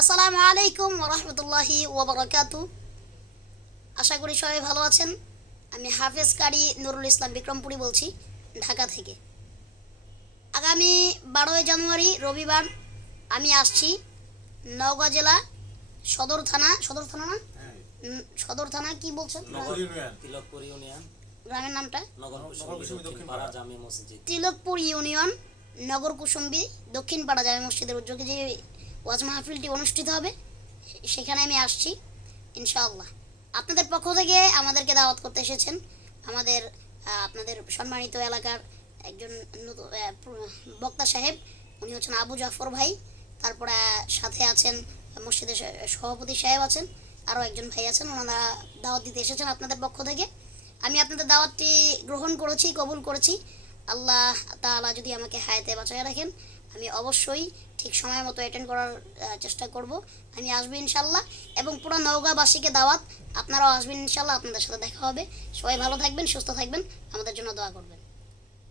আসসালামু আলাইকুম ওয়া রাহমাতুল্লাহি ওয়া বারাকাতু। আশা করি সবাই ভালো আছেন। আমি হাফেজ কারি নুরুল ইসলাম বিক্রমপুরী বলছি, ঢাকা থেকে। আগামী 12ই জানুয়ারি রবিবার আমি আসছি নওগাঁ জেলা সদর থানা না, সদর থানা কি বলছেন গ্রামের নামটা? তিলকপুর ইউনিয়ন নগর কুসুম্বি দক্ষিণ পাড়া জামে মসজিদের উদ্যোগে যে ওয়াজ মাহফিলটি অনুষ্ঠিত হবে সেখানে আমি আসছি ইনশাআল্লাহ। আপনাদের পক্ষ থেকে আমাদেরকে দাওয়াত করতে এসেছেন আপনাদের সম্মানিত এলাকার একজন বক্তা সাহেব, উনি হচ্ছেন আবু জাফর ভাই। তারপরে সাথে আছেন মসজিদের সভাপতি সাহেব আছেন, আরও একজন ভাই আছেন, ওনারা দাওয়াত দিতে এসেছেন আপনাদের পক্ষ থেকে। আমি আপনাদের দাওয়াতটি গ্রহণ করেছি, কবুল করেছি। আল্লাহ তাআলা যদি আমাকে হায়াতে বাঁচায় রাখেন, আমি অবশ্যই ঠিক সময় মতো অ্যাটেন্ড করার চেষ্টা করব। আমি আসবো ইনশাল্লাহ, এবং পুরো নওগাঁবাসীকে দাওয়াত, আপনারাও আসবেন ইনশাল্লাহ, আপনাদের সাথে দেখা হবে। সবাই ভালো থাকবেন, সুস্থ থাকবেন, আমাদের জন্য দোয়া করবেন।